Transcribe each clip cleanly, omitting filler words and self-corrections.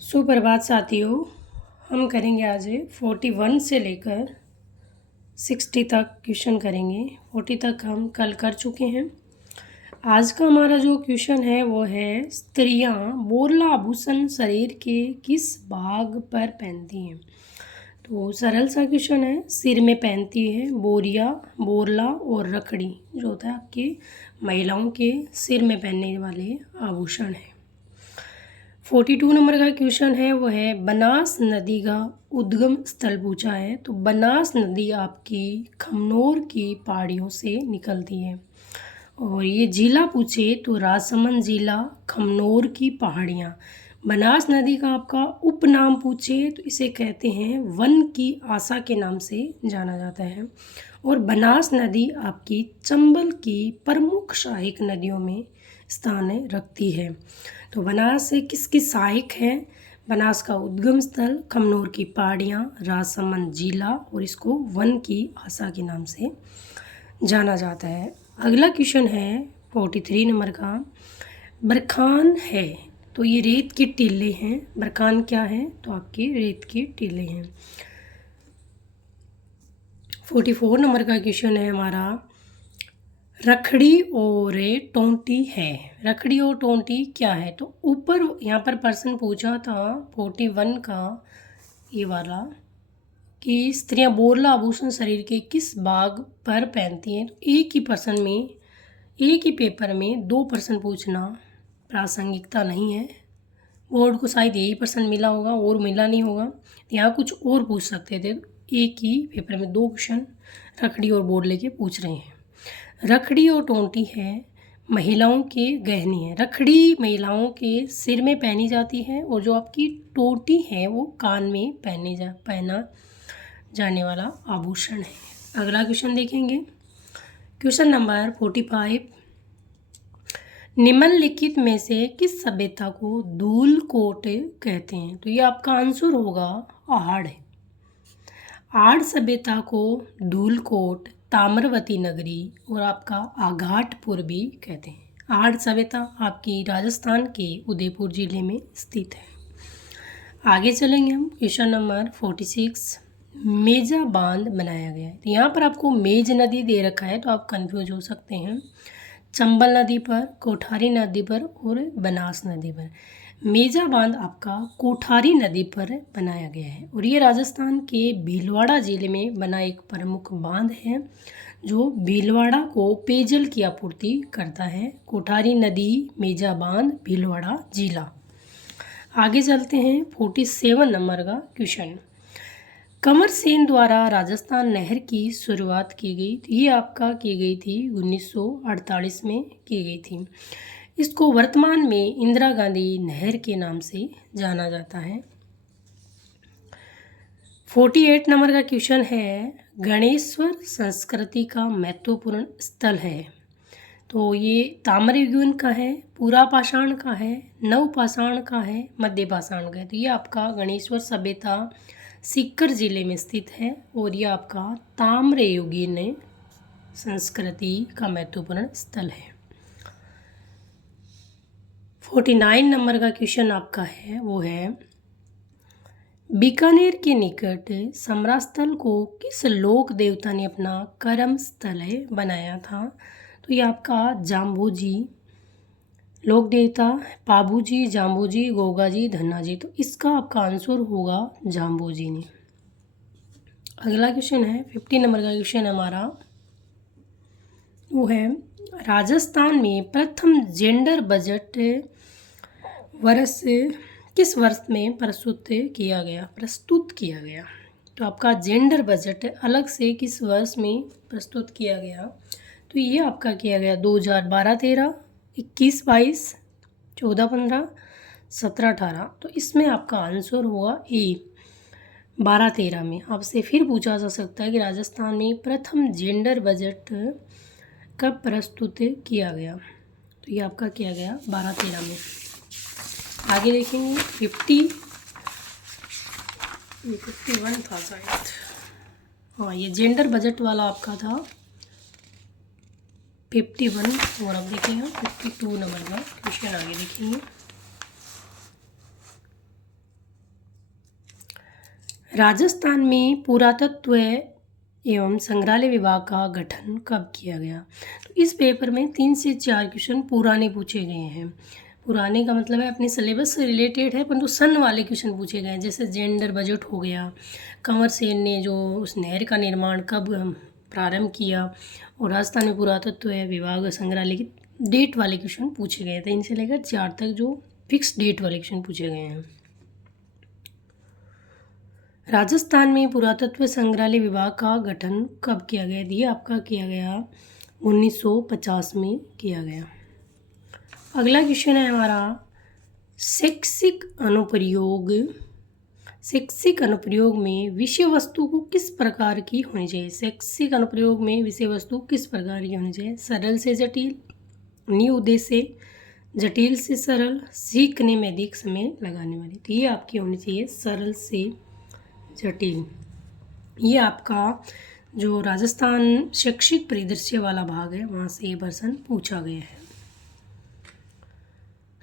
सुप्रभात साथियों। हम करेंगे आज 41 से लेकर 60 तक क्वेश्चन करेंगे। 40 तक हम कल कर चुके हैं। आज का हमारा जो क्वेश्चन है वो है स्त्रियां बोरला आभूषण शरीर के किस भाग पर पहनती हैं। तो सरल सा क्वेश्चन है। सिर में पहनती है बोरिया, बोरला और रखड़ी, जो होता है आपके महिलाओं के सिर में पहनने वाले आभूषण है। 42 नंबर का क्वेश्चन है वो है बनास नदी का उद्गम स्थल पूछा है। तो बनास नदी आपकी खमनोर की पहाड़ियों से निकलती है। और ये जिला पूछे तो राजसमंद जिला, खमनोर की पहाड़ियाँ। बनास नदी का आपका उपनाम पूछे तो इसे कहते हैं वन की आशा के नाम से जाना जाता है। और बनास नदी आपकी चंबल की प्रमुख सहायक नदियों में स्थान रखती है। तो बनास किसकी सहायक है? बनास का उद्गम स्थल खमनोर की पहाड़ियाँ, राजसमंद जिला, और इसको वन की आशा के नाम से जाना जाता है। अगला क्वेश्चन है 43 नंबर का। बरखान है तो ये रेत के टीले हैं। बरखान क्या है? तो आपके रेत के टीले हैं। 44 नंबर का क्वेश्चन है हमारा रखड़ी और टोंटी है। रखड़ी और टोंटी क्या है? तो ऊपर यहाँ पर प्रश्न पूछा था 41 का ये वाला कि स्त्रियां बोरला आभूषण शरीर के किस भाग पर पहनती हैं। तो एक ही प्रश्न में, एक ही पेपर में 2 प्रश्न पूछना प्रासंगिकता नहीं है। बोर्ड को शायद यही प्रश्न मिला होगा और मिला नहीं होगा, यहाँ कुछ और पूछ सकते थे। एक ही पेपर में 2 क्वेश्चन रखड़ी और बोरले के पूछ रहे हैं। रखड़ी और टोंटी है महिलाओं के गहने हैं। रखड़ी महिलाओं के सिर में पहनी जाती है और जो आपकी टोंटी है वो कान में पहना जाने वाला आभूषण है। अगला क्वेश्चन देखेंगे, क्वेश्चन नंबर 45। निम्नलिखित में से किस सभ्यता को धूलकोट कहते हैं? तो ये आपका आंसर होगा आड़। आड़ सभ्यता को धूलकोट, ताम्रवती नगरी और आपका आघाटपुर भी कहते हैं। आड़ सभ्यता आपकी राजस्थान के उदयपुर जिले में स्थित है। आगे चलेंगे हम। Question number 46। मेजा बांध बनाया गया है। तो यहाँ पर आपको मेज नदी दे रखा है तो आप कंफ्यूज हो सकते हैं। चंबल नदी पर, कोठारी नदी पर और बनास नदी पर। मेजा बांध आपका कोठारी नदी पर बनाया गया है और ये राजस्थान के भीलवाड़ा जिले में बना एक प्रमुख बांध है जो भीलवाड़ा को पेयजल की आपूर्ति करता है। कोठारी नदी, मेजा बांध, भीलवाड़ा जिला। आगे चलते हैं 47 नंबर का क्वेश्चन। कंवर सेन द्वारा राजस्थान नहर की शुरुआत की गई। ये आपका की गई थी 1948 में की गई थी। इसको वर्तमान में इंदिरा गांधी नहर के नाम से जाना जाता है। 48 नंबर का क्वेश्चन है गणेश्वर संस्कृति का महत्वपूर्ण स्थल है। तो ये ताम्रयुगीन का है, पुरापाषाण का है, नवपाषाण का है, मध्यपाषाण का है। तो ये आपका गणेश्वर सभ्यता सीकर जिले में स्थित है और ये आपका ताम्रयुगीन संस्कृति का महत्वपूर्ण स्थल है। 49 नंबर का क्वेश्चन आपका है वो है बीकानेर के निकट समरास्थल को किस लोक देवता ने अपना कर्म स्थल बनाया था? तो ये आपका जाम्बूजी लोक देवता, पाबूजी, जाम्बूजी, गोगाजी, धन्नाजी। तो इसका आपका आंसर होगा जाम्बूजी ने। अगला क्वेश्चन है 50 नंबर का क्वेश्चन हमारा वो है राजस्थान में प्रथम जेंडर बजट वर्ष किस वर्ष में प्रस्तुत किया गया? तो आपका जेंडर बजट अलग से किस वर्ष में प्रस्तुत किया गया? तो ये आपका किया गया 2012-13, 21-22, 14-15, 17-18। तो इसमें आपका आंसर होगा ए 12-13 में। आपसे फिर पूछा जा सकता है कि राजस्थान में प्रथम जेंडर बजट कब प्रस्तुत किया गया? तो ये आपका किया गया 12-13 में। आगे देखेंगे 51 था शायद। हाँ, ये जेंडर बजट वाला आपका था 51। और अब देखेंगे 52 नंबर का क्वेश्चन आगे देखेंगे। राजस्थान में पुरातत्व एवं संग्रहालय विभाग का गठन कब किया गया? तो इस पेपर में 3 से 4 क्वेश्चन पुराने पूछे गए हैं। पुराने का मतलब है अपने सिलेबस से रिलेटेड है, परंतु सन वाले क्वेश्चन पूछे गए हैं। जैसे जेंडर बजट हो गया, कंवर सेन ने जो उस नहर का निर्माण कब प्रारंभ किया, और राजस्थान में पुरातत्व विभाग संग्रहालय की डेट वाले क्वेश्चन पूछे गए थे। इनसे लेकर 4 तक जो फिक्स डेट वाले क्वेश्चन पूछे गए हैं। राजस्थान में पुरातत्व संग्रहालय विभाग का गठन कब किया गया? ये आपका किया गया 1950 में किया गया। अगला क्वेश्चन है हमारा शैक्षिक अनुप्रयोग। शैक्षिक अनुप्रयोग में विषय वस्तु को किस प्रकार की होनी चाहिए? शैक्षिक अनुप्रयोग में विषय वस्तु किस प्रकार की होनी चाहिए? सरल से जटिल, निउद्देश्य, जटिल से सरल, सीखने में अधिक समय लगाने वाली। तो ये आपकी होनी चाहिए सरल से जटिल। ये आपका जो राजस्थान शैक्षिक परिदृश्य वाला भाग है वहाँ से ये प्रश्न पूछा गया है।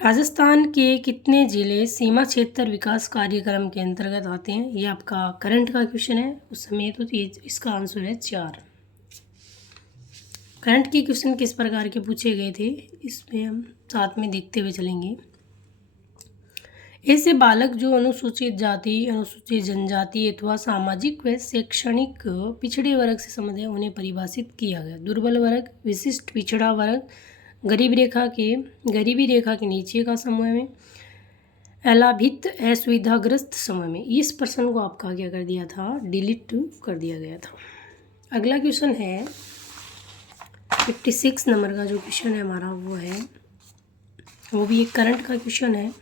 राजस्थान के कितने जिले सीमा क्षेत्र विकास कार्यक्रम के अंतर्गत आते हैं? ये आपका करंट का क्वेश्चन है उस समय, तो ये इसका आंसर है 4। करंट के क्वेश्चन किस प्रकार के पूछे गए थे इसमें हम साथ में देखते हुए चलेंगे। ऐसे बालक जो अनुसूचित जाति, अनुसूचित जनजाति अथवा सामाजिक व शैक्षणिक पिछड़े वर्ग से संबंधित है, उन्हें परिभाषित किया गया। दुर्बल वर्ग, विशिष्ट पिछड़ा वर्ग, गरीबी रेखा के नीचे का समूह में, अलाभित असुविधाग्रस्त समूह में। इस प्रश्न को आपका क्या कर दिया था? डिलीट कर दिया गया था। अगला क्वेश्चन है 56 नंबर का जो क्वेश्चन है हमारा वो भी एक करंट का क्वेश्चन है।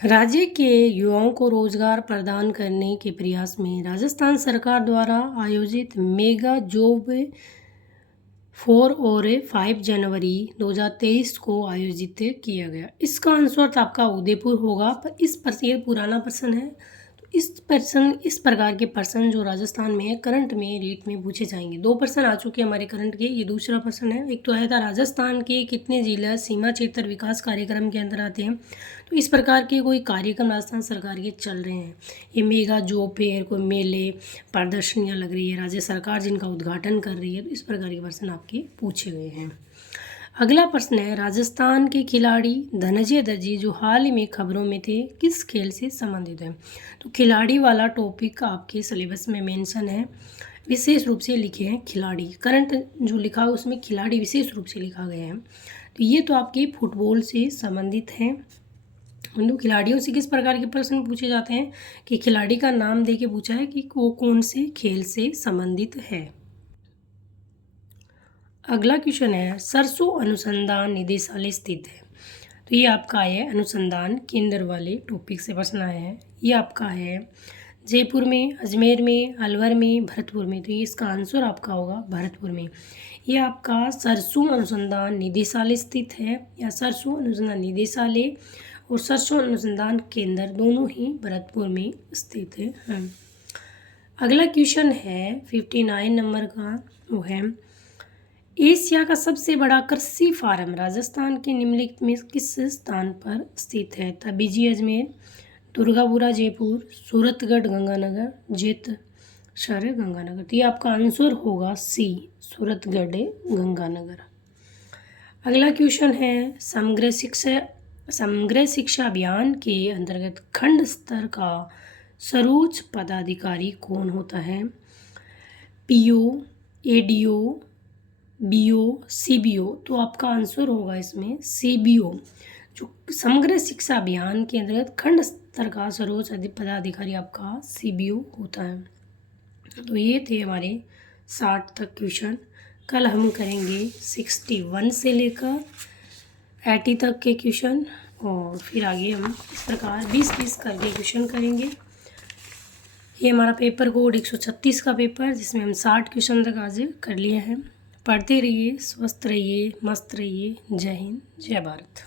राज्य के युवाओं को रोजगार प्रदान करने के प्रयास में राजस्थान सरकार द्वारा आयोजित मेगा जॉब 4 और 5 जनवरी 2023 को आयोजित किया गया। इसका आंसर आपका उदयपुर होगा, पर ये पुराना प्रश्न है, तो इस प्रकार के प्रश्न जो राजस्थान में है करंट में रीट में पूछे जाएंगे। 2 प्रश्न आ चुके हैं हमारे करंट के, ये दूसरा प्रश्न है। एक तो आया था राजस्थान के कितने जिला सीमा क्षेत्र विकास कार्यक्रम के अंदर आते हैं? तो इस प्रकार के कोई कार्यक्रम राजस्थान सरकार के चल रहे हैं। ये मेगा जॉब फेयर, कोई मेले प्रदर्शनियाँ लग रही है, राज्य सरकार जिनका उद्घाटन कर रही है, तो इस प्रकार के प्रश्न आपके पूछे गए हैं। अगला प्रश्न है राजस्थान के खिलाड़ी धनंजय दर्जी जो हाल ही में खबरों में थे, किस खेल से संबंधित है? तो खिलाड़ी वाला टॉपिक आपके सिलेबस में मेंशन है, विशेष रूप से लिखे हैं खिलाड़ी। करंट जो लिखा है उसमें खिलाड़ी विशेष रूप से लिखा गया है। तो ये तो आपके फुटबॉल से संबंधित हैं। तो खिलाड़ियों से किस प्रकार के प्रश्न पूछे जाते हैं कि खिलाड़ी का नाम दे के पूछा है कि वो कौन से खेल से संबंधित है। अगला क्वेश्चन है सरसों अनुसंधान निदेशालय स्थित है। तो ये आपका है अनुसंधान केंद्र वाले टॉपिक से प्रश्न आया है। ये आपका है जयपुर में, अजमेर में, अलवर में, भरतपुर में। तो ये इसका आंसर आपका होगा भरतपुर में। ये आपका सरसों अनुसंधान निदेशालय स्थित है, या सरसों अनुसंधान निदेशालय और सरसों अनुसंधान केंद्र दोनों ही भरतपुर में स्थित है। अगला क्वेश्चन है 59 नंबर का, वो है एशिया का सबसे बड़ा कृषि फार्म राजस्थान के निम्नलिखित में किस स्थान पर स्थित है? तबीजी अजमेर, दुर्गापुरा जयपुर, सूरतगढ़ गंगानगर, जेतसर गंगानगर। तो ये आपका आंसर होगा सी, सूरतगढ़ गंगानगर। अगला क्वेश्चन है समग्र शिक्षा अभियान के अंतर्गत खंड स्तर का सर्वोच्च पदाधिकारी कौन होता है? PO, ADO, BO, CBO. तो आपका आंसर होगा इसमें सीबीओ। जो समग्र शिक्षा अभियान के अंतर्गत खंड स्तर का सर्वोच्च पदाधिकारी आपका सीबीओ होता है। तो ये थे हमारे 60 तक क्वेश्चन। कल हम करेंगे 61 से लेकर 80 तक के क्वेश्चन, और फिर आगे हम इस प्रकार 20-20 करके क्वेश्चन करेंगे। ये हमारा पेपर कोड 136 का पेपर, जिसमें हम 60 क्वेश्चन तक आज कर लिए हैं। पढ़ते रहिए, स्वस्थ रहिए, मस्त रहिए। जय हिंद, जय भारत।